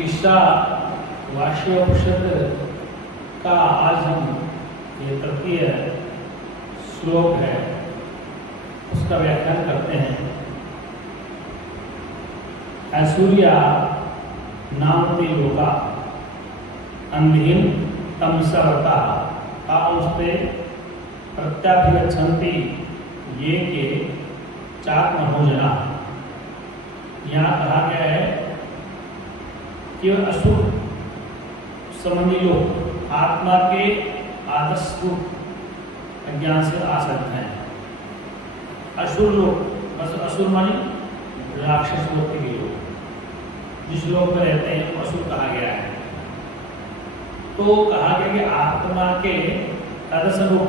ईशा वाक्योपनिषद का आज हम ये तृतीय श्लोक है उसका व्याख्यान करते हैं। ऐश्वर्या नामते लोका अंधीन तमसवता काउस्ते प्रत्याभिगच्छन्ति ये के चात्मभोजना। यहाँ कहा गया है कि असुर संबंधी लोग आत्मा के आदर्श अज्ञान से आसक्त हैं। असुर लोग, बस असुर मानी राक्षस लोग के लोग, जिस लोग में रहते हैं असुर कहा गया है। तो कहा गया कि आत्मा के आदर्श रूप,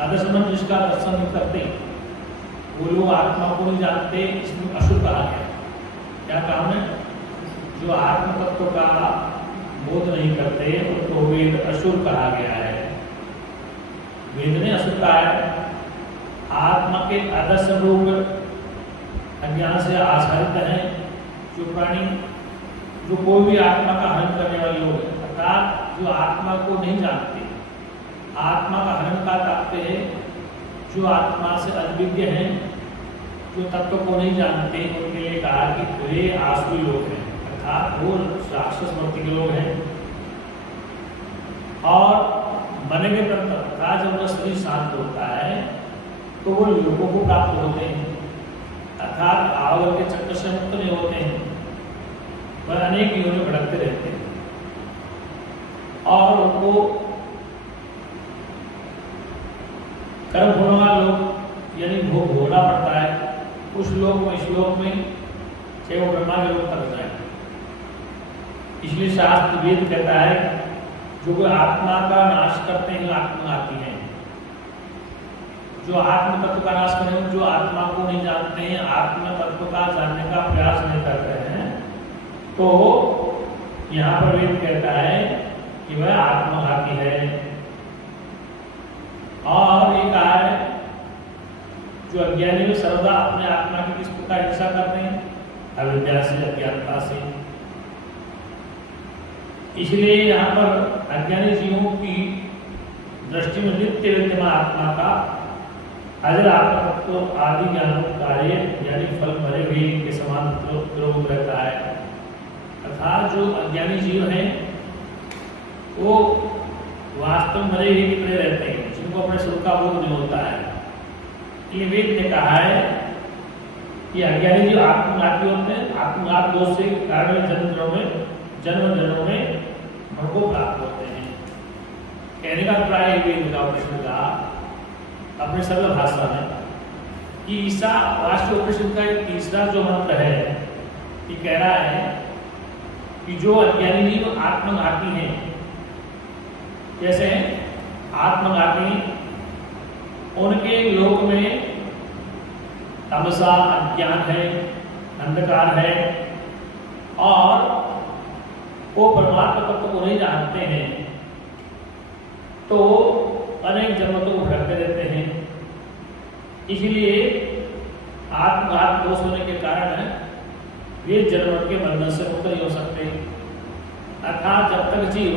आदर्श मन जिसका दर्शन नहीं करते वो लोग आत्मा को नहीं जानते, इसमें असुर कहा गया। क्या काम है? जो आत्म तत्व का बोध नहीं करते उनको वेद असुर कहा गया है। वेद ने असुर कहा है। आत्मा के आदर्श रूप अज्ञान से आच्छादित हैं जो प्राणी, जो कोई भी आत्मा का हरण करने वाले लोग हैं, अर्थात जो आत्मा को नहीं जानते। आत्मा का हरण का तात्पर्य है जो आत्मा से अद्वितीय हैं, जो तत्व को नहीं जानते, उनके लिए कहा कि वे आसुरी लोग हैं, अर्थात वो राक्षस वर्ती के लोग हैं। और मरेंगे तब अर्थात जब उनका शरीर शांत होता है तो वो लोगों को प्राप्त होते हैं, अर्थात आवरण के चक्कर से मुक्त नहीं होते हैं, वह अनेक युगों में भटकते रहते हैं और उनको कर्म होने वाले लोग यानी भोग भोगना पड़ता है उस लोक में, इस लोक में, चाहे वो ब्रह्मा के लोग तक जाए। इसलिए शास्त्र वेद कहता है जो कोई आत्मा का नाश करते हैं आत्मा आती है। जो आत्म तत्व का नाश करें, जो आत्मा को नहीं जानते हैं, आत्म तत्व का जानने का प्रयास नहीं कर रहे हैं, तो यहाँ पर वेद कहता है कि वह आत्मघाती है। और एक है जो अज्ञानी लोग सर्वदा अपने आत्मा की किस प्रकार हिंसा करते हैं, अविद्या से, अज्ञानता से। इसलिए यहाँ पर अज्ञानी जीवों की दृष्टि में नित्य विद्यमान आत्मा का अजर आत्मा तत्व आदि ज्ञान कार्य यानी फल भरे हुए के समान द्रोह रहता है। अर्थात जो अज्ञानी जीव हैं वो वास्तव में मरे हुए की तरह रहते हैं, जिनको अपने स्वरूप का बोध नहीं होता है। ये वेद ने कहा है कि अज्ञानी जीव आत्मघाती होते हैं, आत्मघात दोष से कारण जन्म जन्मों में को प्राप्त होते हैं। कहने का प्राय वेद का उपनिषद का अपने सरल भाषा में कि ईशा वाक्योपनिषद का एक तीसरा जो मंत्र है ये कह रहा है कि जो अज्ञानी जीव आत्मघाती हैं, जैसे आत्मघाती उनके लोक में तमसा अज्ञान है, अंधकार है और वो परमात्मा तत्व को नहीं जानते हैं, तो अनेक जन्मों को भटकते रहते हैं। इसलिए आत्मघात दोष होने के कारण वे जन्म के बंधन से मुक्त नहीं हो सकते। अर्थात जब तक जीव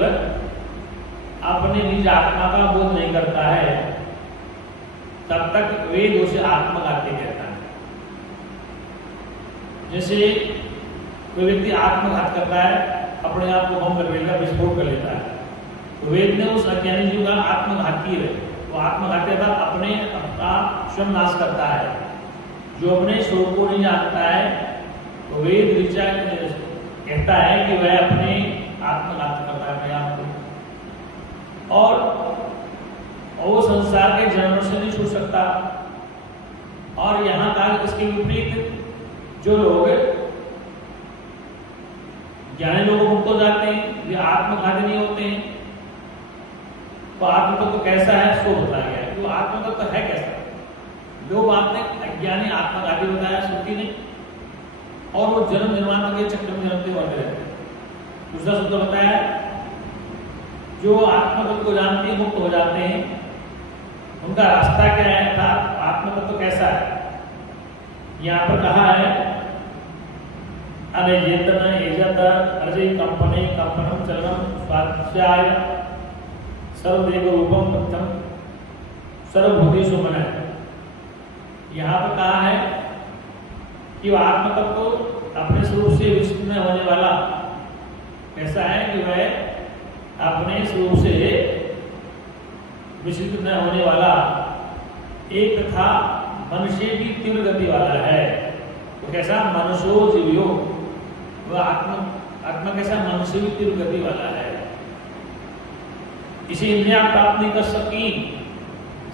अपने निज आत्मा का बोध नहीं करता है तब तक वे दोष आत्मघाती कहता है। जैसे कोई व्यक्ति आत्मघात करता है, अपने आप को बम कर लेता, विस्फोट कर लेता है, तो वेद ने उस अज्ञानी जीव का आत्मघाती है, वो आत्मघाती था अपने अपना स्वयं नाश करता है। जो अपने स्वरूप को नहीं जानता है तो वेद ऋचा कहता है कि वह अपने आत्मघात करता है अपने आप को, और वो संसार के जन्मों से नहीं छूट सकता। और यहाँ का इसके विपरीत जो लोग ज्ञानी लोगों को मुक्त हो जाते हैं, वे आत्मघाती नहीं होते हैं। तो आत्म तत्व तो कैसा है उसको बताया गया है। तो आत्म तत्व तो है कैसा? दो बातें अज्ञानी आत्मघाती बताया श्रुति ने, और वो जन्म निर्माण के चक्र में जन्मते बढ़ते रहते हैं। दूसरा सूत्र बताया जो आत्म तत्व को जानते हैं मुक्त हो जाते हैं, उनका रास्ता क्या है, आत्म तत्व कैसा है। यहाँ पर कहा है अनेजेतन एजत अजय कंपने कंपनम चलनम स्वाध्याय सर्वदेव रूपम प्रथम सर्वभूतेषु मन। यहाँ पर कहा है कि वह आत्म तत्व अपने स्वरूप से विशिष्ट न होने वाला कैसा है कि वह अपने स्वरूप से विशिष्ट न होने वाला एक तथा मनुष्य भी तीव्र गति वाला है। तो कैसा मनुष्यो जीवियो, वह आत्मा कैसा मनुष्य भी तीव्र गति वाला है। इसे इंद्रियां प्राप्त नहीं कर सकी।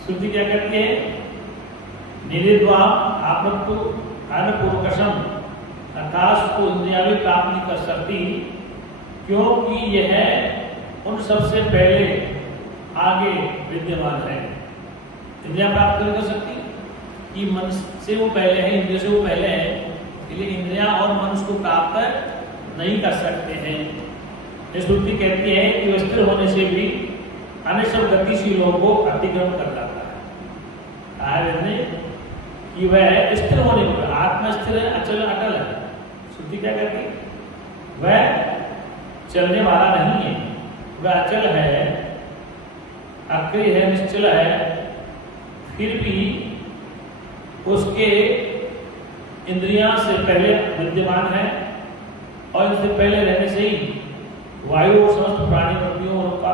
श्रुति क्या कहती है? निरिद्वा आपत्तु अनपूर्वकशम, अर्थात उसको इंद्रियां भी प्राप्त नहीं कर सकती क्योंकि यह उन सबसे पहले आगे विद्यमान है। इंद्रियां प्राप्त नहीं कर सकती कि मन से वो पहले है, इंद्रियों से वो पहले है, इसलिए इंद्रियां और मन उसको प्राप्त नहीं कर सकते हैं। श्रुति कहती है कि वह स्थिर होने से भी अन्य सब गतिशीलों को अतिक्रम कर जाता है। कि वह स्थिर होने पर आत्मा स्थिर है, अचल अटल है। श्रुति क्या कहती है? वह चलने वाला नहीं है, वह अचल है, अक्रिय है, निश्चल है, फिर भी उसके इंद्रियां से पहले विद्यमान है और इससे पहले रहने से ही वायु और समस्त प्राणी प्रकृतियों का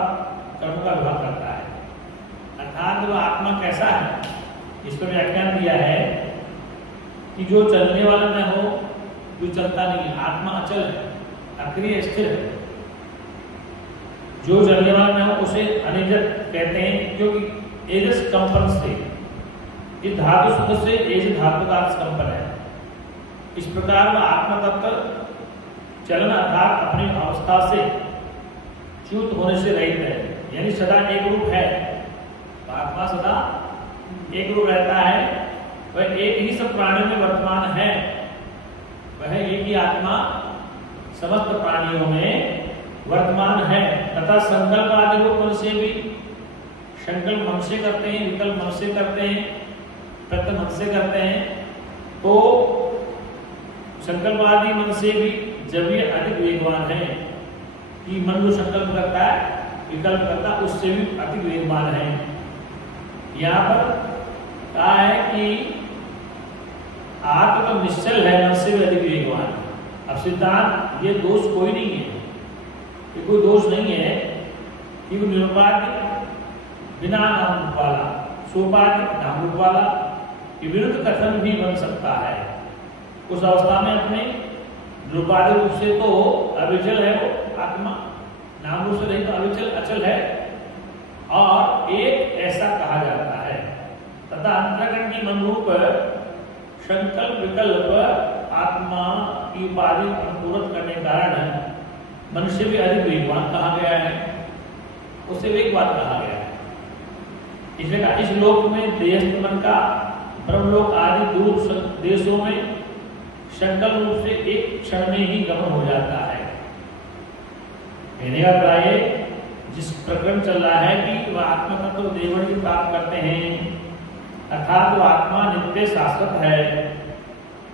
कर्म का विभाग करता है। अर्थात वह आत्मा कैसा है, इस पर व्याख्यान दिया है कि जो चलने वाला न हो, जो चलता नहीं है, आत्मा अचल है, अक्रिय स्थिर है। जो चलने वाला न हो उसे अनिजत कहते हैं, क्योंकि एजस कंपन से, इस धातु सूत्र से एज धातु का कंपन है। इस प्रकार वह आत्मा तत्व चलन अर्थात अपनी अवस्था से च्युत होने से रहित है, यानी सदा एक रूप है। आत्मा सदा एक रूप रहता है, वह एक ही सब प्राणियों में वर्तमान है। वह एक ही आत्मा समस्त प्राणियों में वर्तमान है तथा संकल्प आदि रूप मन से भी, संकल्प मन से करते हैं, विकल्प मन से करते हैं, प्रत्यय मन से करते हैं। तो संकल्प आदि मन से भी जब ये अधिक वेगवान है कि मन जो संकल्प करता है, विकल्प करता है, उससे भी अधिक वेगवान है। यहाँ पर कहा है कि आत्मा निश्चल है, मन से भी अधिक वेगवान। अब सिद्धांत ये दोष कोई नहीं है, ये कोई दोष नहीं है कि वो निरुपाधिक बिना नाम रूप वाला, सोपाधिक नाम रूप वाला, ये विरुद्ध कथन भी बन सकता है। उस अवस्था में अपने निरुपाधिक रूप से तो अविचल है वो आत्मा, नाम रूप से नहीं तो अविचल अचल है, और एक ऐसा कहा जाता है। तथा अंतरगण की मन रूप संकल्प विकल्प आत्मा की उपाधि अनुपूरक करने के कारण मनुष्य भी अधिक वेगवान कहा गया है, उसे वेगवान कहा गया है। इसलिए कहा इस लोक में देहस्थ मन का ब्रह्मलोक आदि दूर देशों में संकल्प रूप से एक क्षण में ही गमन हो जाता है। कहने का प्राय जिस प्रकरण चल रहा है कि वह आत्मा का तो देवण भी प्राप्त करते हैं, अर्थात वह आत्मा नित्य शाश्वत है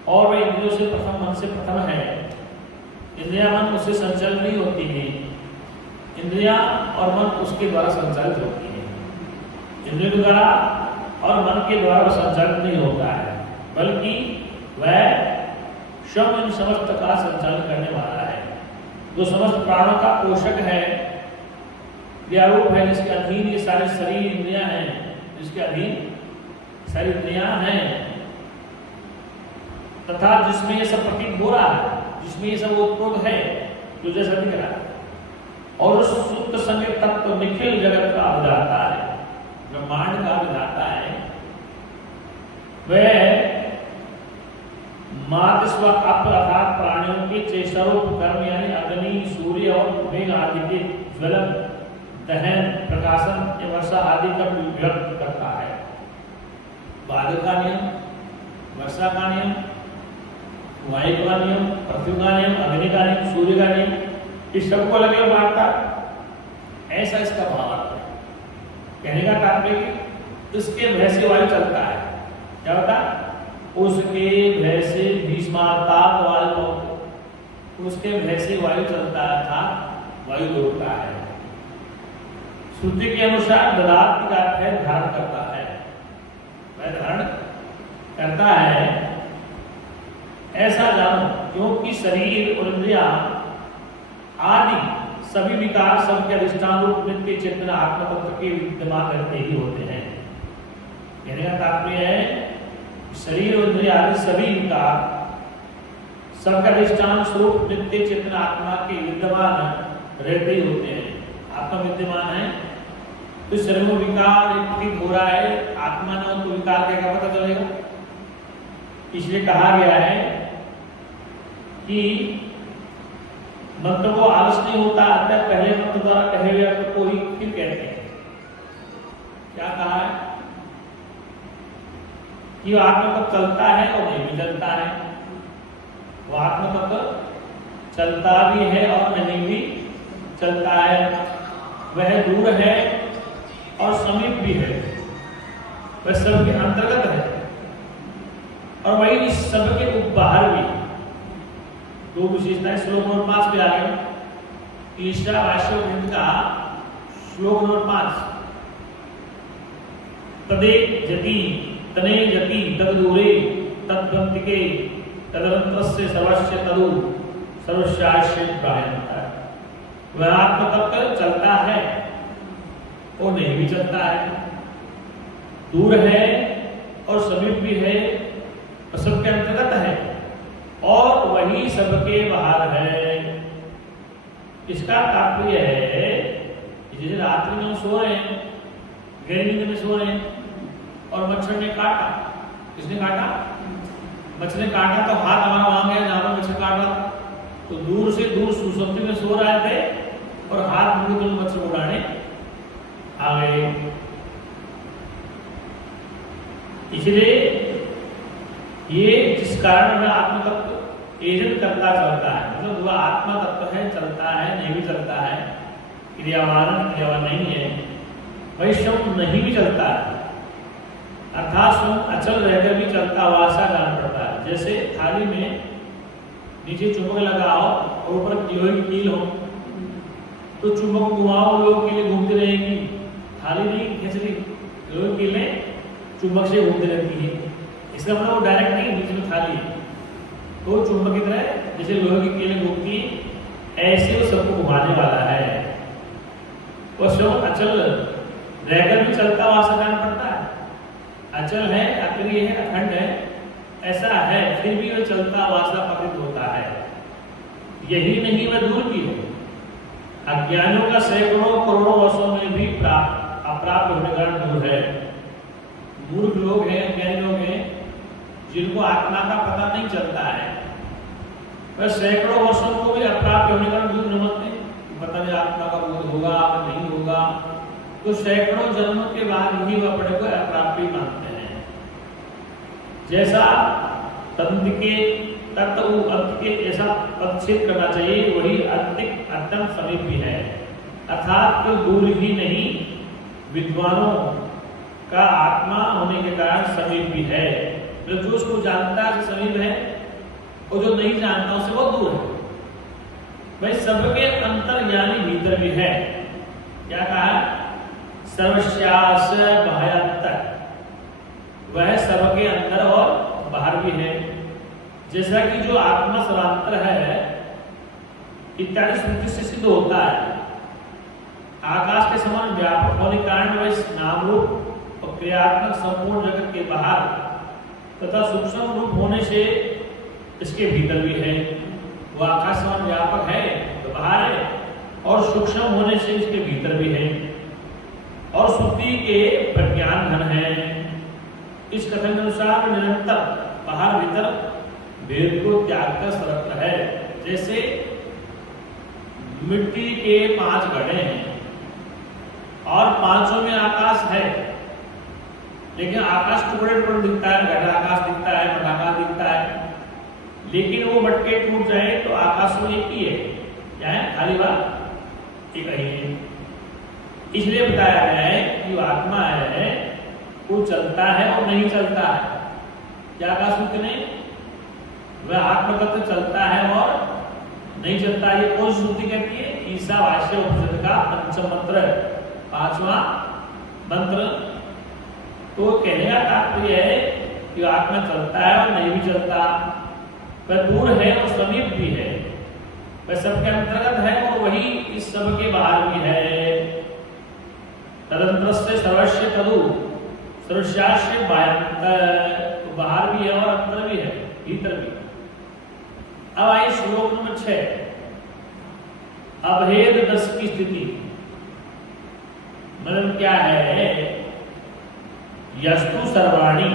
और वह इंद्रियों से प्रथम, मन से प्रथम है। इंद्रिया मन उससे संचालित नहीं होती है, इंद्रिया और मन उसके द्वारा संचालित होती है। इंद्रियों के द्वारा और मन के द्वारा वह संचालित नहीं होता है, बल्कि वह स्वयं इन समस्त का संचालन करने वाला है, जो समस्त प्राणों का पोषक है, क्रियारूप है, जिसके अधीन ये सारे शरीर इंद्रियां हैं, जिसके अधीन सारी इंद्रियां हैं, तथा जिसमें ये सब प्रतीत हो रहा है, जिसमें ये सब उत्प्रोत है, जो जैसा दिख रहा है। और उस सूत्र संज्ञ तत्व निखिल जगत का विधाता है, ब्रह्मांड का विधाता है, वह मातस्व अर्थात प्राणियों के चेष्टारूप कर्म यानी अग्नि, सूर्य और मेघ आदि के ज्वलन, दहन, प्रकाशन, वर्षा आदि का व्यक्त करता है। बादल का नियम, वर्षा का नियम, वायु का नियम, पृथ्वी का नियम, अग्नि का नियम, सूर्य का नियम, इस सबको अलग अलग बांटता, ऐसा इसका भाव आता है। कहने का तात्पर्य इसके भय से वायु चलता है। क्या होता है? उसके भय से भीष्माताप वायु उसके भय से वायु चलता था, वायु दौड़ता है। श्रुति के अनुसार ददाति का अर्थ है धारण करता है, वह धारण करता है, ऐसा जानो, क्योंकि शरीर और इंद्रिया आदि सभी विकार सबके अधिष्ठान रूप नित्य चेतना आत्म तत्व के विद्यमान रहते ही होते हैं। कहने का तात्पर्य है शरीर और इंद्रिया आदि सभी विकार सबका अधिष्ठान स्वरूप नित्य चेतना आत्मा के विद्यमान रहते ही होते हैं। आत्मा विद्यमान है तो शरीर में विकार प्रतीत हो रहा है, आत्मा ने तो विकार क्या पता चलेगा। इसलिए कहा गया है कि मंत्र को आलस नहीं होता, अतः पहले मंत्र द्वारा कहे हुए अर्थ को ही फिर कहते हैं। क्या कहा है कि आत्मा तत्व चलता है और नहीं भी चलता है, वो आत्मा तत्व चलता भी है और नहीं भी चलता है, वह दूर है और समीप भी है, वह सबके अंतर्गत है और वही इस सब के बाहर भी। दो विशेषताएं श्लोक नंबर 5 पे आ गए। तीसरा भाष्य ग्रंथ का श्लोक नंबर 5, तदे जति तने जति तद दूरे तद्वंतिके तदनंतरस्य सर्वस्य तदु सर्वस्यास्य प्रायन्तः। वह आत्मा तत्व चलता है और नहीं भी चलता है, दूर है और समीप भी है और सबके अंतर्गत है और वही सबके बाहर है। इसका तात्पर्य है जैसे रात्रि में हम सो रहे हैं, गहरी नींद में सो रहे हैं और मच्छर ने काटा। किसने काटा? मच्छर ने काटा तो हाथ हमारा वहां गया जहां पर मच्छर काट रहा था, तो दूर से दूर सुसुप्ति में सो रहे थे और हाथ मुड़ कर मच्छर उड़ाने आ गए। इसलिए ये जिस कारण में आत्म तत्व एजेंट करता चलता है, मतलब वह आत्मा तत्व है, चलता है नहीं भी चलता है, क्रियावान क्रियावान नहीं है, वही स्वयं नहीं भी चलता है, अर्थात स्वयं अचल रहकर भी चलता हुआ सा जान पड़ता है। जैसे थाली में नीचे चुंबक लगाओ और ऊपर लोहे की कील हो तो चुंबक घुमाओ, लोहे की कील घूमती रहेगी, थाली नहीं खींच रही, लोहे की कीलें चुंबक से घूमती रहती है। इसका मतलब वो डायरेक्ट नहीं, बीच में थाली है तो चुंबक की तरह जैसे लोहे की कीलें घूमती ऐसे वो सबको घुमाने वाला है। वो स्वयं अचल रहकर भी चलता हुआ सा जान पड़ता है, अचल है, अक्रिय है, अखंड है, ऐसा है, फिर भी वह चलता हुआ सा प्रतीत होता है। यही नहीं वह दूर भी है, अज्ञानियों का सैकड़ों करोड़ों वर्षों में भी अप्राप्त होने का दूर है। मूर्ख लोग हैं, अज्ञानी लोग हैं जिनको आत्मा का पता नहीं चलता है, वह सैकड़ों वर्षों को भी अप्राप्त होने का दूर समझते हैं, पता नहीं आत्मा का बोध होगा नहीं होगा, तो सैकड़ों जन्मों के बाद ही वह अपने को अप्राप्त मानते हैं। जैसा तंत्र के तत्व अर्थ के ऐसा पदच्छेद करना चाहिए, वही अत्यंत समीप भी है, अर्थात तो दूर ही नहीं, विद्वानों का आत्मा होने के कारण समीप भी है। जो उसको जानता है समीप है और जो नहीं जानता उससे बहुत दूर है। भाई सबके अंतर्यामी भीतर भी है। क्या कहा? सर्वस्यास बाह्यंतर, वह सबके अंदर और बाहर भी है। जैसा कि जो आत्मा सर्वांतर है इत्यादि स्मृति से सिद्ध होता है, आकाश के समान व्यापक होने के कारण वह इस नाम रूप और क्रियात्मक संपूर्ण जगत के बाहर तथा सूक्ष्म रूप होने से इसके भीतर भी है। वो आकाश समान व्यापक है तो बाहर है और सूक्ष्म होने से इसके भीतर भी है और श्रुति के प्रज्ञान घन है। इस कथन के अनुसार निरंतर बाहर भीतर भेद को त्याग कर सरकता है। जैसे मिट्टी के 5 घड़े हैं और पांचों में आकाश है, लेकिन आकाश टुकड़े टुकड़े दिखता है, घटा आकाश दिखता है, मठाकाश दिखता है, लेकिन वो मटके टूट जाए तो आकाश में एक ही है। क्या है? खाली बात एक ही है। इसलिए बताया गया है कि वो आत्मा है, वो चलता है और नहीं चलता है। क्या कहा सूत्र ने? वह आत्मा तत्व चलता है और नहीं चलता। ये कौन सी श्रुति कहती है? ईशावास्य उपनिषद का पंचम मंत्र, 5वां मंत्र। तो कहने का तात्पर्य है कि आत्मा चलता है और नहीं भी चलता, वह दूर है और समीप भी है, वह सबके अंतर्गत है और वही इस सब के बाहर भी है। तदंतरस्य सर्वस्य तदु सर्वस्यास्य बाह्यंतर, तो बाहर भी है और अंदर भी है, भीतर भी। अब आइए श्लोक नंबर 6, अभेद 10 की स्थिति। मतलब क्या है? यस्तु सर्वाणी,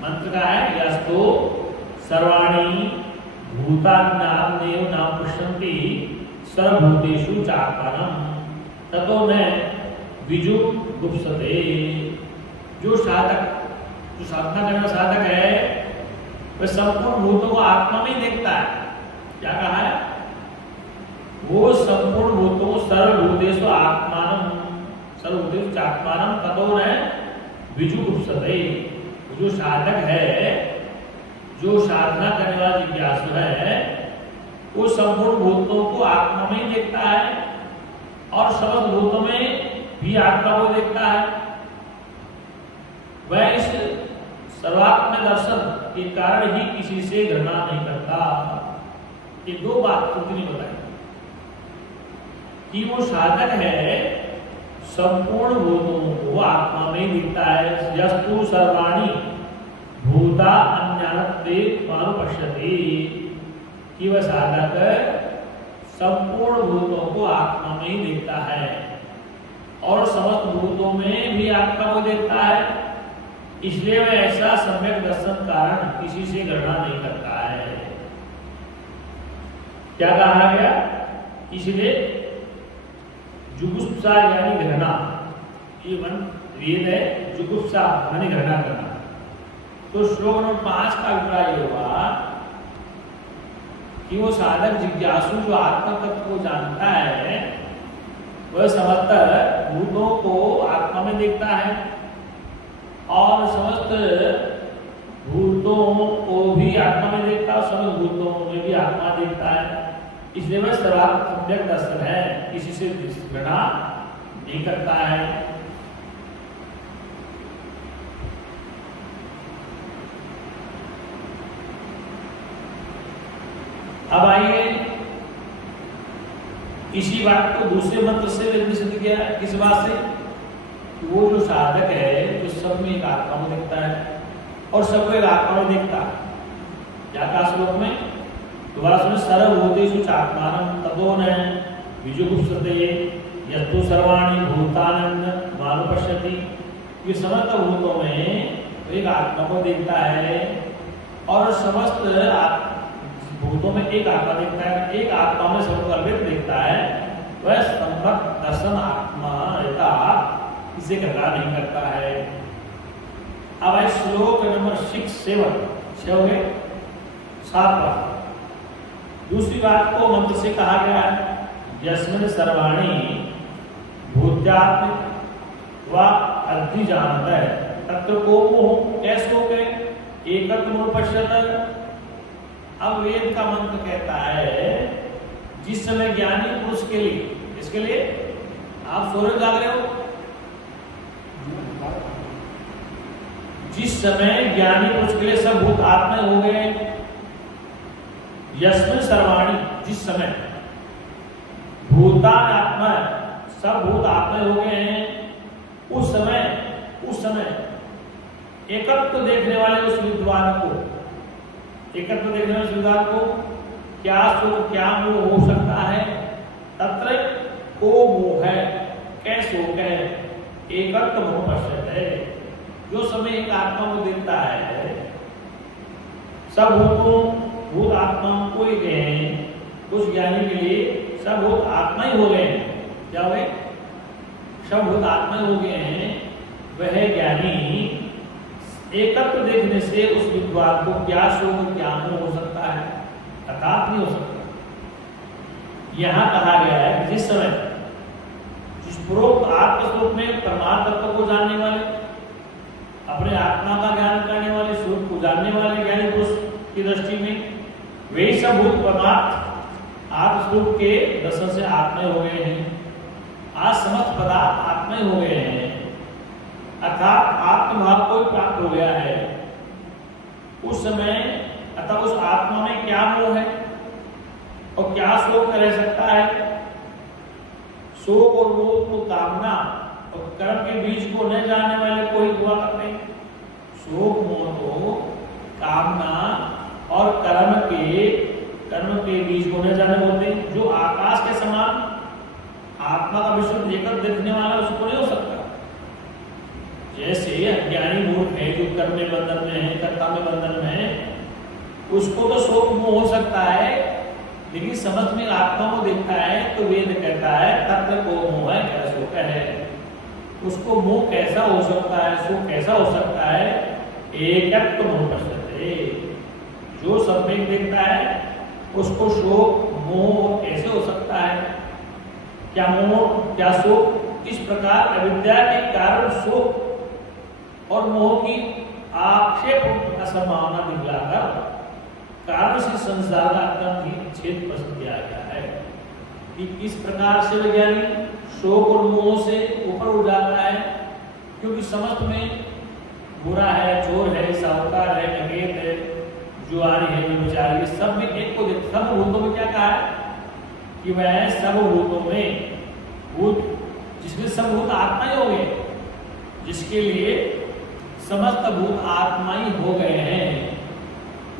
मंत्र का है यस्तु सर्वाणी भूतान्यामेव न पश्यन्ति सर्वभूतेषु चात्मानं ततो न विजुगुप्सते। जो साधक, जो साधना करने साधक है, वह संपूर्ण भूतों को आत्मा में देखता है। क्या कहा है? वो संपूर्ण भूतों को सर्वभूतेषु आत्मानं, सर्वभूतेषु चात्मानं ततो न विजुगुप्सते। जो साधक है, जो साधना करने वाला जिज्ञासु है, वो संपूर्ण भूतों को आत्मा में ही देखता है और समस्त भूतों में भी आत्मा को देखता है। वह इस सर्वात्म दर्शन के कारण ही किसी से घृणा नहीं करता। ये दो बात श्रुति ने बताई कि वो साधक है, संपूर्ण भूतों को आत्मा में ही दिखता है। यस्तु सर्वाणी भूता अन्यानत्वे मानुपश्यति, कि वह साधक संपूर्ण भूतों को आत्मा में ही देखता है और समस्त भूतों में भी आत्मा को देखता है। इसलिए वह ऐसा सम्यक दर्शन कारण किसी से घृणा नहीं करता है। क्या कहा गया? इसलिए जुगुप्सा यानी घृणा, ये वेद है, जुगुप्सा यानी घृणा करना। तो श्लोक नंबर 5 का अभिप्राय हुआ कि वो साधक जिज्ञासु जो आत्म तत्व को जानता है, वह समस्त भूतों को आत्मा में देखता है और समस्त भूतों को भी आत्मा में देखता है और समस्त भूतों में भी आत्मा देखता है। इसलिए वह सम्यक दर्शन है, किसी से घृणा नहीं करता है। अब आइए इसी बात को दूसरे मंत्र से सिद्ध किया। किस बात से? वो जो साधक है, जो सब में एक आत्मा को देखता है और सबको एक आत्मा में देखता है। क्या कहा श्लोक में? दोबारा सुने, सर्वभूतेषु चात्मानं ततो न विजुगुप्सते यस्तु सर्वाणि भूतानि मानुपश्यति। ये समस्त भूतों में एक आत्मा को देखता है और समस्त भूतों में एक आत्मा देखता है। एक आत्मा में सबको अद्वैत देखता है, वह सम्यक दर्शन आत्मा रहता, इसे घृणा नहीं करता है। अब है श्लोक नंबर 6, 7 हो गए, 7वां। दूसरी बात को मंत्र से कहा गया है, यस्मिन् सर्वाणि भूत्यात्म व अधिजानत है तत्र को मोह कैसो के एकत्व पश्यत। अब वेद का मंत्र कहता है, जिस समय ज्ञानी पुरुष के लिए, इसके लिए आप सूर्य जाग रहे हो, जिस समय ज्ञानी पुरुष के लिए सब भूत आत्मा हो गए, यस्मिन् सर्वाणि, जिस समय भूतान आत्मा, सब भूत आत्मा हो गए हैं, उस समय एकत्व देखने वाले उस विद्वान को, एकत्व देखने वाले विद्वान को क्या सुख क्या मोह हो सकता है? तत्र को मोह है, कैसो है एकत्व मोह पश्यत है। जो समय एक आत्मा को देखता है, सब भूत आत्मा को ही गए, उस ज्ञानी के लिए सब भूत आत्मा ही हो गए हैं। क्या हो गए? सब भूत आत्मा हो गए हैं। वह ज्ञानी एकत्व देखने से उस विद्वान को क्या शोक क्या मोह हो सकता है? अर्थात नहीं हो सकता। यहां कहा गया है जिस समय जिस प्रोक्त आत्मस्वरूप में परमात्मा तत्व को जानने वाले, अपने आत्मा का ज्ञान करने वाले, स्वरूप को जानने वाले ज्ञानी पुरुष की दृष्टि में वे सब भूत परमात्मा आत्मस्वरूप के दर्शन से आत्मय हो गए हैं, आज समस्त पदार्थ आत्मय हो गए हैं, अर्थात आत्मभाव को प्राप्त हो गया है। उस समय अतः उस आत्मा में क्या मोह है और क्या शोक रह सकता है? शोक और मोह को कामना और कर्म के बीच को न जानने वाले कोई दुआ करते हैं। शोक मोह को कामना और कर्म के बीच को न जाने बोलते हैं। जो आकाश के समान आत्मा का विश्व लेकर देखने वाला उसको नहीं हो सकता। जैसे अज्ञानी मूर्ख है जो कर्म में बंधन में है, कर्ता में बंधन में है, उसको तो शोक मोह हो सकता है, लेकिन समझ में आत्मा को देखता है तो वेद कहता है तत्र को मोह है क्या शोक है। उसको मोह कैसा हो सकता है, शोक कैसा हो सकता है? एकत्व मोह पश्यते, जो सब में देखता है उसको शोक मोह कैसे हो सकता है? क्या मोह क्या शोक? इस प्रकार अविद्या के कारण शोक और मोह की आक्षेप असंभावना दिखलाकर कारण से संसार का अत्यंत ही छेद प्रस्तुत किया गया है कि किस प्रकार से वैज्ञानिक शोक और मोह से ऊपर उठ जाता है, क्योंकि समस्त में बुरा है, चोर है, साहूकार है, डकैत है, जुआरी है, व्यभिचारी है, सब में एक को देख। सब भूतों में क्या कहा है कि वह सब भूतों में भूत जिसमें सब भूत आत्मा ही हो गए, जिसके लिए समस्त भूत आत्मा ही हो गए हैं,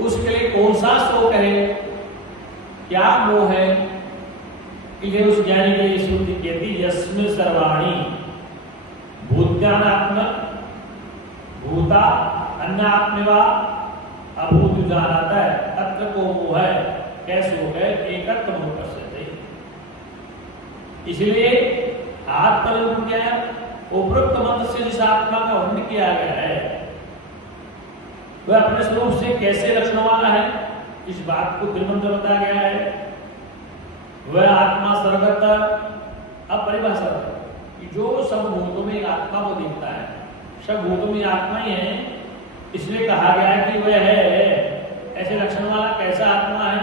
उसके लिए कौन सा शोक है, क्या मोह है? इसलिए उस ज्ञानी की श्रुति कहती यस्मिन् सर्वाणि भूत्यानात्मक भूता अन्नात्मेवा अभूत जानाता है तत्र को मोह है कैसे हो गए एकत्व मोह पश्यते। इसलिए आत्मनिर्भर क्या है? उपरोक्त मंत्र से जिस आत्मा का वर्णन किया गया है वह अपने स्वरूप से कैसे लक्षण वाला है, इस बात को फिर मंत्र बताया गया है। वह आत्मा सर्वगत अपरिभाषित है कि जो सब भूतों में आत्मा को देखता है, सब भूतों में आत्मा ही है, इसलिए कहा गया है कि वह है ऐसे लक्षण वाला कैसा आत्मा है?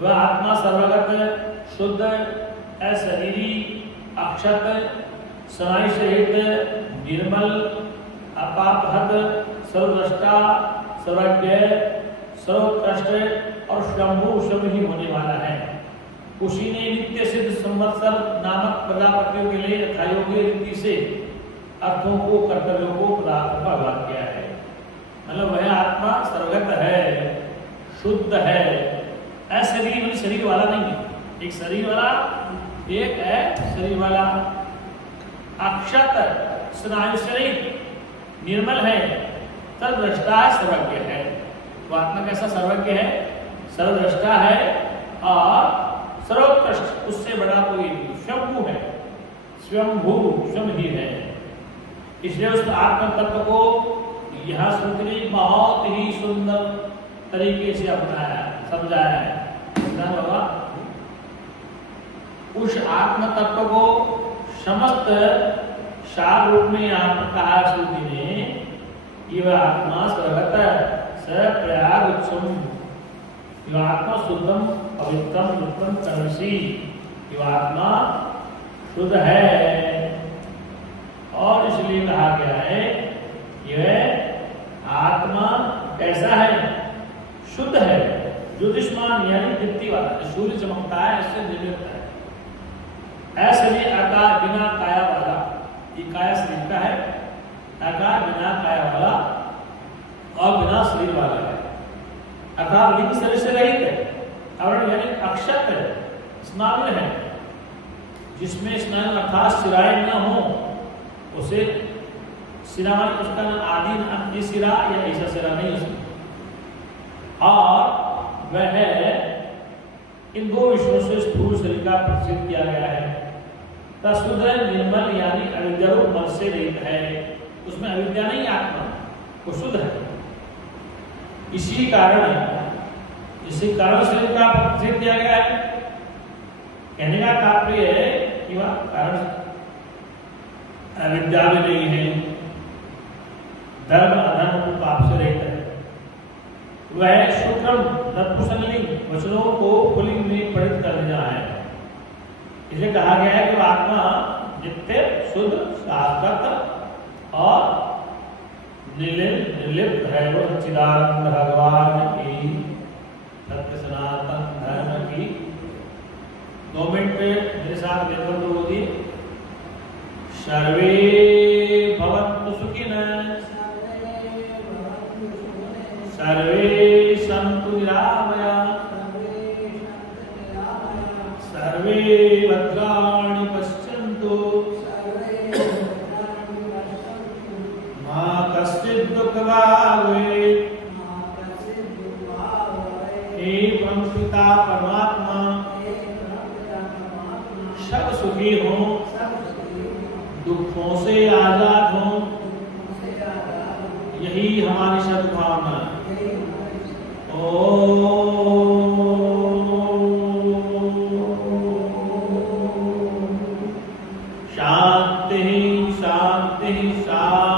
वह आत्मा सर्वगत शुद्ध अशरीरी अक्षत सनाई सहित निर्मल अपापहत सर्वद्रष्टा सर्वज्ञ सर्वोत्कृष्ट और शंभु शंभ ही होने वाला है। उसी ने नित्य सिद्ध संवत्सर नामक प्रजापतियों के लिए यथायोग्य रीति से अर्थों को कर्तव्यों को पदार्थ का भाग किया है। मतलब वह आत्मा सर्वगत है, शुद्ध है, अशरीर शरीर वाला नहीं है, एक शरीर वाला एक है शरीर वाला, अक्षत स्नायु शरीर निर्मल है, सर्वद्रष्टा सर्वज्ञ है। वो आत्मा कैसा सर्वज्ञ है, सर्वद्रष्टा है और सर्वोत्कृष्ट, उससे बड़ा कोई नहीं, शंभु है, स्वयंभू स्वयं ही है। इसलिए उस आत्म तत्व को यह श्रुति ने बहुत ही सुंदर तरीके से अपनाया समझाया है। बाबा उस आत्म तत्व को समस्त सार रूप में यहाँ पर कहा श्रुति ने कि वह आत्मा सर्वगत सप्रयाग उत्सव, यह आत्मा शुद्धम पवित्रम नित्यम कर्मसी, यह आत्मा शुद्ध है और इसलिए कहा गया है यह आत्मा कैसा है? शुद्ध है, ज्योतिष्मान यानी दीप्ति वाला, सूर्य चमकता है इससे निर्लिप्त है। ऐसे ही आकार बिना काया वाला, ये काया शरीर का है, आकार बिना काया वाला और बिना शरीर वाला है, अर्थात लिंग शरीर से रहित है, आवरण यानी अक्षत है, स्नायु है, जिसमें स्नायु अर्थात सिराएं न हो उसे सिरा उसका आदि अंत सिरा या ऐसा सिरा नहीं हो सकता। और वह इन दो विषयों से स्थूल शरीर का प्रसिद्ध किया गया है। शुद्ध निर्मल यानी अविद्या मन से रहित है, उसमें अविद्या नहीं, आत्मा वो शुद्ध है। इसी कारण शरीर का प्रसिद्ध किया गया है। कहने का तात्पर्य है कि वह कारण अविद्या भी नहीं है, धर्म अधर्म पाप से रहित है, वह शुक्रम नपुंसकलिंग वचनों को पुल्लिंग में परिणत कर देना है। इसे कहा गया है कि आत्मा नित्य, शुद्ध, शाश्वत और निर्लिप्त है। वो सच्चिदानंद भगवान की सत्य सनातन धर्म की। 2 मिनट मेरे साथ लेकर तो होगी। सर्वे भवन्तु सुखिनः, सर्वे सन्तु निरामयाः, सर्वे भद्राणि पश्यन्तु, मा कश्चित् दुःखभाग् भवेत्। हे परमपिता परमात्मा, सब सुखी हों, दुखों से आजाद हों, यही हमारी सद्भावना है। शांति शांति शांति।